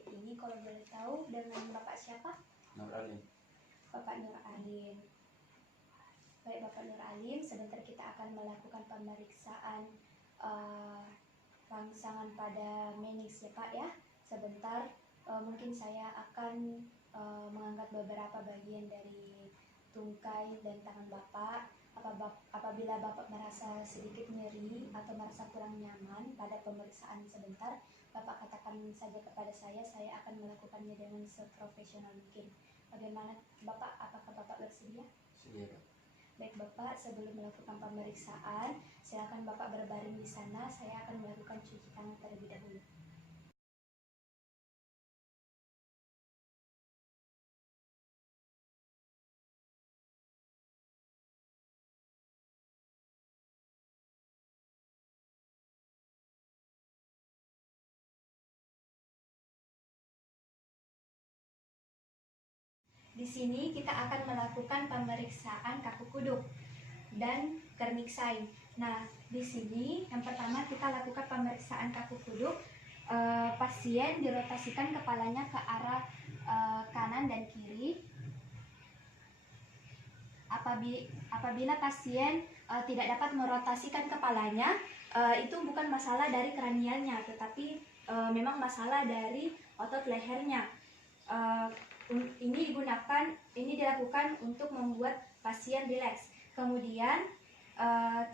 sakit ini, kalau boleh tahu dengan Bapak siapa? Nur Alim. Bapak Nur Alim. Baik Bapak Nur Alim, sebentar kita akan melakukan pemeriksaan rangsangan pada meninx ya Pak ya. Sebentar, mungkin saya akan mengangkat beberapa bagian dari tungkai dan tangan Bapak. Apabila Bapak merasa sedikit nyeri atau merasa kurang nyaman pada pemeriksaan sebentar, Bapak katakan saja kepada saya akan melakukannya dengan seprofesional mungkin. Bagaimana Bapak, apakah Bapak bersedia? Sedia, Pak. Baik Bapak, sebelum melakukan pemeriksaan, silakan Bapak berbaring di sana, saya akan melakukan cuci tangan terlebih dahulu. Di sini kita akan melakukan pemeriksaan kaku kuduk dan kerniksai. Nah, di sini yang pertama kita lakukan pemeriksaan kaku kuduk. Pasien dirotasikan kepalanya ke arah kanan dan kiri. Apabila pasien tidak dapat merotasikan kepalanya, itu bukan masalah dari kranialnya, tetapi memang masalah dari otot lehernya. Ini dilakukan untuk membuat pasien rileks. Kemudian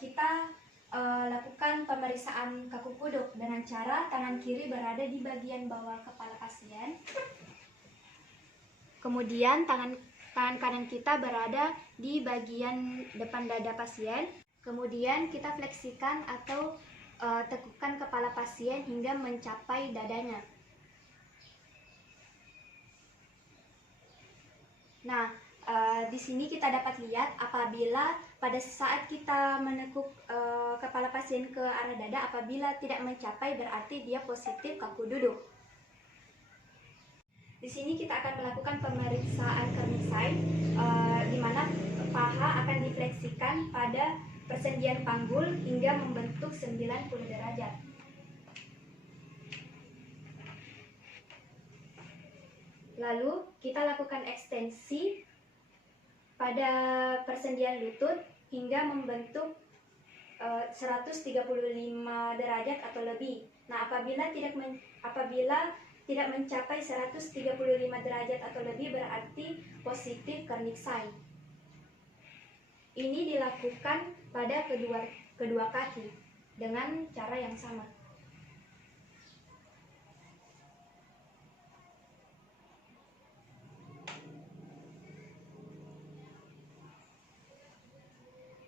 kita lakukan pemeriksaan kaku kuduk dengan cara tangan kiri berada di bagian bawah kepala pasien. Kemudian tangan kanan kita berada di bagian depan dada pasien. Kemudian kita fleksikan atau tekukan kepala pasien hingga mencapai dadanya. Nah, di sini kita dapat lihat apabila pada saat kita menekuk kepala pasien ke arah dada, apabila tidak mencapai berarti dia positif kaku duduk. Di sini kita akan melakukan pemeriksaan kerniksai, di mana paha akan difleksikan pada persendian panggul hingga membentuk 90 derajat. Lalu kita lakukan ekstensi pada persendian lutut hingga membentuk 135 derajat atau lebih. Nah, apabila tidak mencapai 135 derajat atau lebih berarti positif kerniksai. Ini dilakukan pada kedua kaki dengan cara yang sama.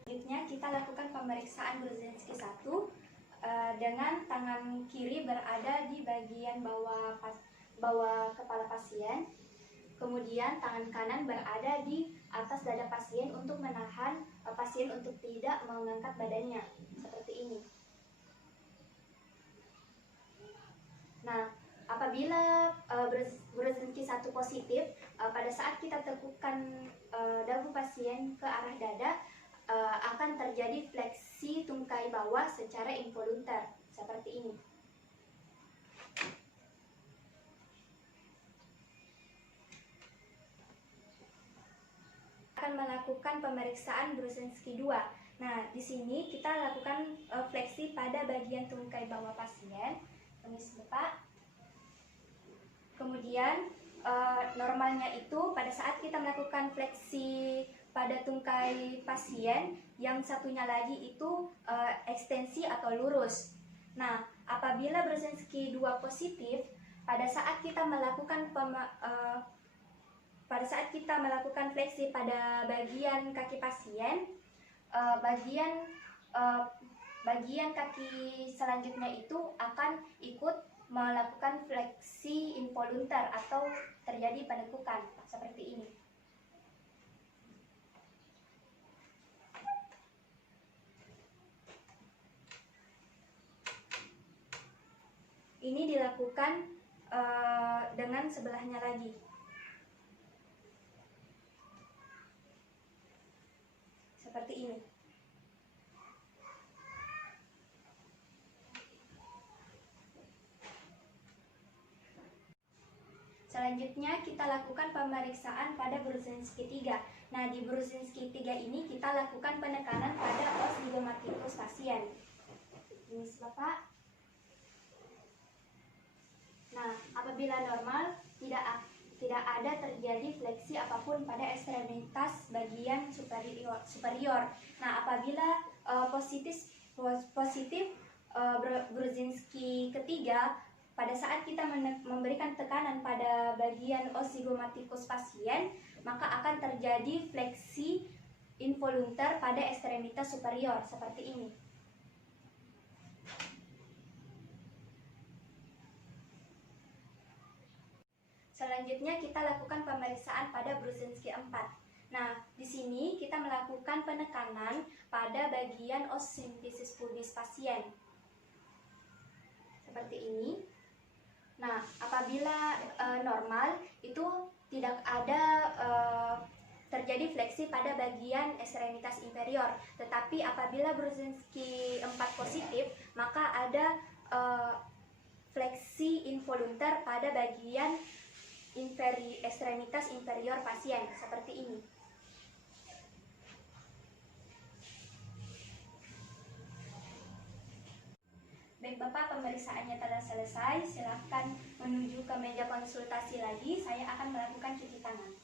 Selanjutnya kita lakukan pemeriksaan Brudzinski 1 dengan tangan kiri berada di bagian bawah kepala pasien. Kemudian tangan kanan berada di atas dada pasien untuk menahan pasien untuk tidak mengangkat badannya, seperti ini. Nah, apabila Brudzinski 1 positif, pada saat kita tekukan dagu pasien ke arah dada, akan terjadi fleksi tungkai bawah secara involunter, seperti ini. Akan melakukan pemeriksaan Brudzinski 2. Nah, di sini kita lakukan fleksi pada bagian tungkai bawah pasien. Permisi Bapak. Kemudian normalnya itu pada saat kita melakukan fleksi pada tungkai pasien, yang satunya lagi itu ekstensi atau lurus. Nah, apabila Brudzinski 2 positif, pada saat kita melakukan fleksi pada bagian kaki pasien, bagian kaki selanjutnya itu akan ikut melakukan fleksi involunter atau terjadi penekukan, seperti ini. Ini dilakukan dengan sebelahnya lagi. Seperti ini. Selanjutnya kita lakukan pemeriksaan pada Brudzinski 3. Nah, di Brudzinski 3 ini kita lakukan penekanan pada os zygomatikus pasien. Ini Bapak. Nah, apabila normal, tidak ada terjadi fleksi apapun pada ekstremitas bagian superior. Nah, apabila positif Brudzinski ketiga, pada saat kita memberikan tekanan pada bagian os zygomatikus pasien, maka akan terjadi fleksi involunter pada ekstremitas superior seperti ini. Selanjutnya kita lakukan pemeriksaan pada Brudzinski 4. Nah, di sini kita melakukan penekanan pada bagian os symphysis pubis pasien. Seperti ini. Nah, apabila normal, itu tidak ada terjadi fleksi pada bagian ekstremitas inferior. Tetapi apabila Brudzinski 4 positif, maka ada fleksi involunter pada bagian ekstremitas inferior pasien, seperti ini. Baik Bapak, pemeriksaannya telah selesai. Silakan menuju ke meja konsultasi lagi. Saya akan melakukan cuci tangan.